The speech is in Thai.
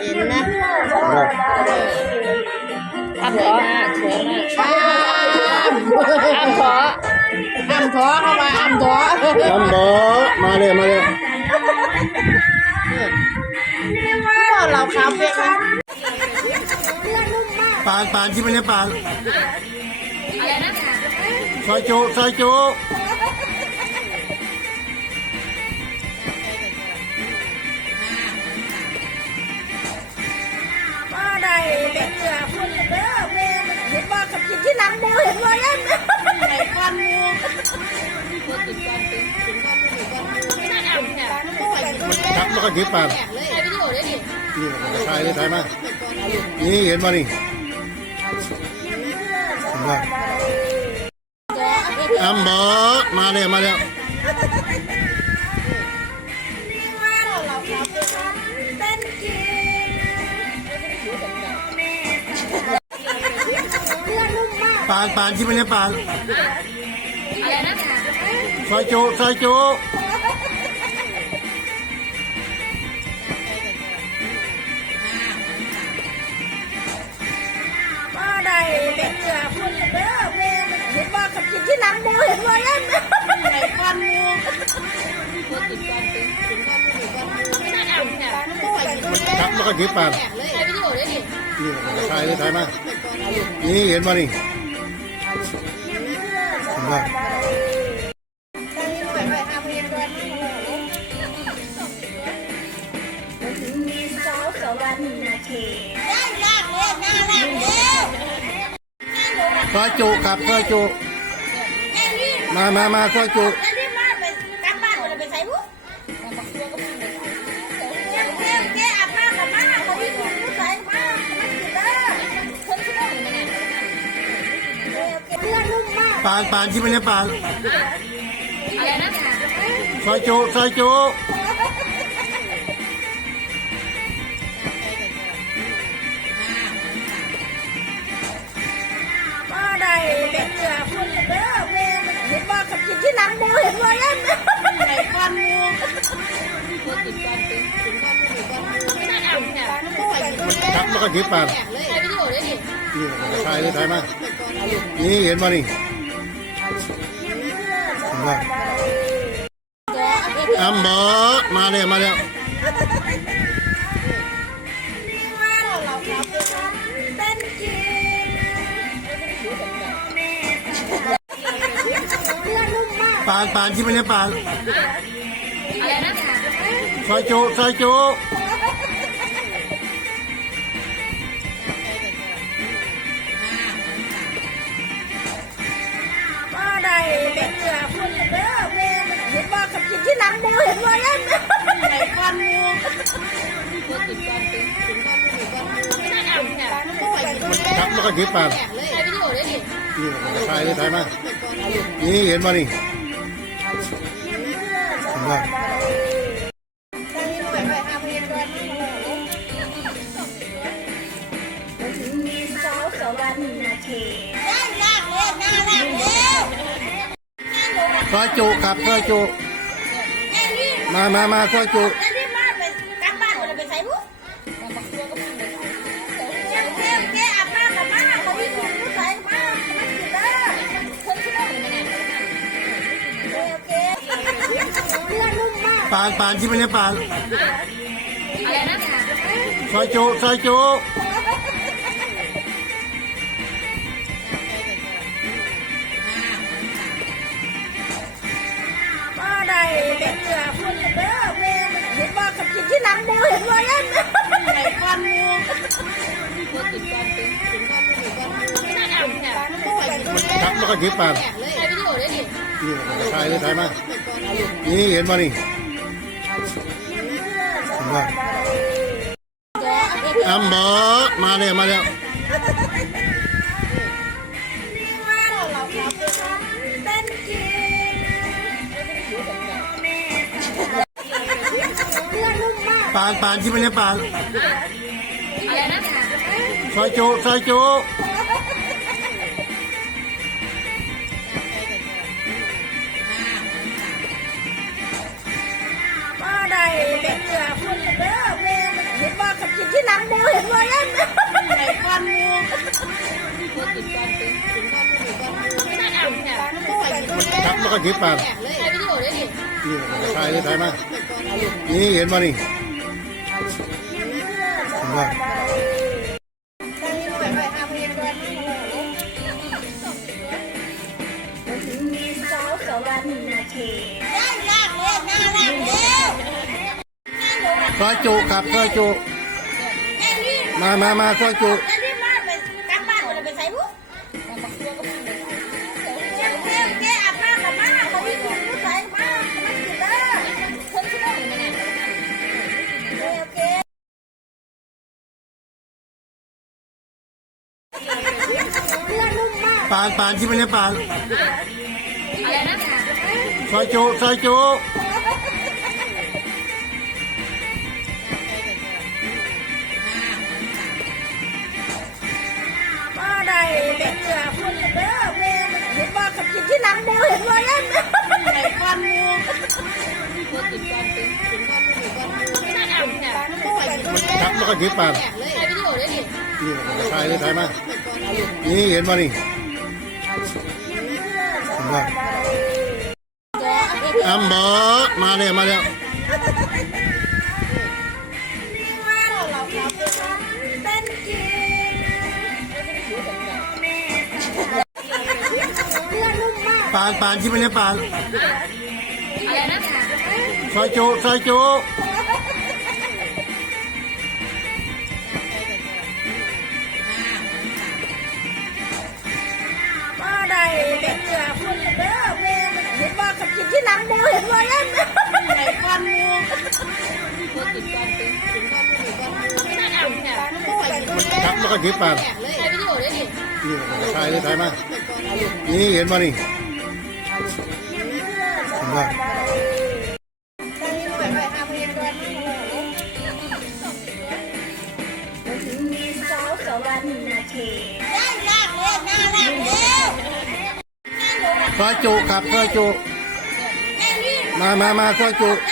เห็นนะอ้ำท้ออ้ำท้ออ้ำท้อเข้ามาอ้ำท้อลำบอมาเลยมาเลยเราคาเฟ่ไหมปานปานที่มันเนี่ยปานซอยจุซอยจุ เห็นว่ากับกินที่หลังโมเห็นว่ายันไอ้ก้อนมูทักแล้วก็หยิบปานนี่ถ่ายเลยถ่ายมานี่เห็นป่ะนี่เห็นป่ะลำบอมาเลยมาเลยานปานที่มันเนี่ยปานซอยจุซอยจุว่าได้เป็นเหลือคนเด้อแม่เห็นว่ากับกินที่หลังโมเห็นว่ายันไอ้ก้อนมูทักแล้วก็ยิบปานนี่ถ่ายเลยถ่ายมานี่เห็นป่ะนี่าเขย่างย่างเลยย่างย่างเร็วซอยจุครับซอยจุ มามามาซอยจุ ปานปานที่มันเนี่ยปานซอยจุซอยจุว่าได้เป็นเหลือคนเด้อแม่เห็นว่ากับกินที่หลังโมเห็นว่ายันไอ้ก้อนมูทักแล้วก็หยิบปานนี่ถ่ายเลยถ่ายมานี่เห็นป่ะนี่ เห็นป่ะลำบอมาเลยมาเลยเป็นกินเพื่อนลูกมากปานปานที่มันเนี่ยปานซอยจุซอยจุ ว่าได้เป็นเหลือคนเด้อแม่เห็นว่าขับกินที่หลังโมเห็นว่ายันไอ้ก้อนมูทักแล้วก็หยิบปานนี่ถ่ายเลยถ่ายมานี่เห็นป่ะนี่เห็นป่ะส ซอยจุครับซอยจุ มามามาซอยจุแล้วที่บ้านไปกลับบ้านไปใส่บุกเจ้าเจ้าเจ้าอาบน้ำกับมาเขาที่อยู่ใส่มาไม่กินเด้อคนที่นั่งอยู่นั่นโอเคเพื่อนลูกมากปานปานที่มันเนี่ยปานซอยจุซอยจุ เห็นว่ากับกินที่หลังโมเห็นว่ายันไอ้ก้อนมูทักแล้วก็หยิบปานนี่ถ่ายเลยถ่ายมานี่เห็นป่ะนี่เห็นป่ะลำบอมาเลยมาเลย ปานปานที่มันเรียปานซอยจูซอยจูว่าใดเป็นเหลือคนเด้อเมนเห็นว่าขับกินที่หลังโมเห็นว่าเล่นไหนก้อนมูครับแล้วก็ยึดปากนี่ถ่ายเลยถ่ายมานี่เห็นไหมนี่ ด้วซอยจุครับซอยจุ มามามาซอยจุ ปานปานที่มันเนี่ยปานอะไรนะซอยจุซอยจุก็ได้เป็นเหลือคนเด้อเมย์เห็นว่าขับกินที่หลังโมเห็นว่ายันไหนก้อนงูก้อนงูไม่ได้อ่านเนี่ยตู้ไปตู้ครับแล้วก็ยิบปากนี่ถ่ายเลยถ่ายมานี่เห็นบ่นี่ เห็นบ่อัมบอมาแล้วมาแล้วเป็นจริงเพื่อนนุ่มมากปานปานที่มันเนี่ยปานอะไรนะซอยจุซอยจุ ก็หยิบปากนี่ถ่ายเลยถ่ายมานี่เห็นบ่นี่เห็นบ่สาวสวรรค์นาทีย่างย่างเลยน่ารักแล้วซอยจุครับซอยจุไอ้นี่มามามาซอยจุไอ้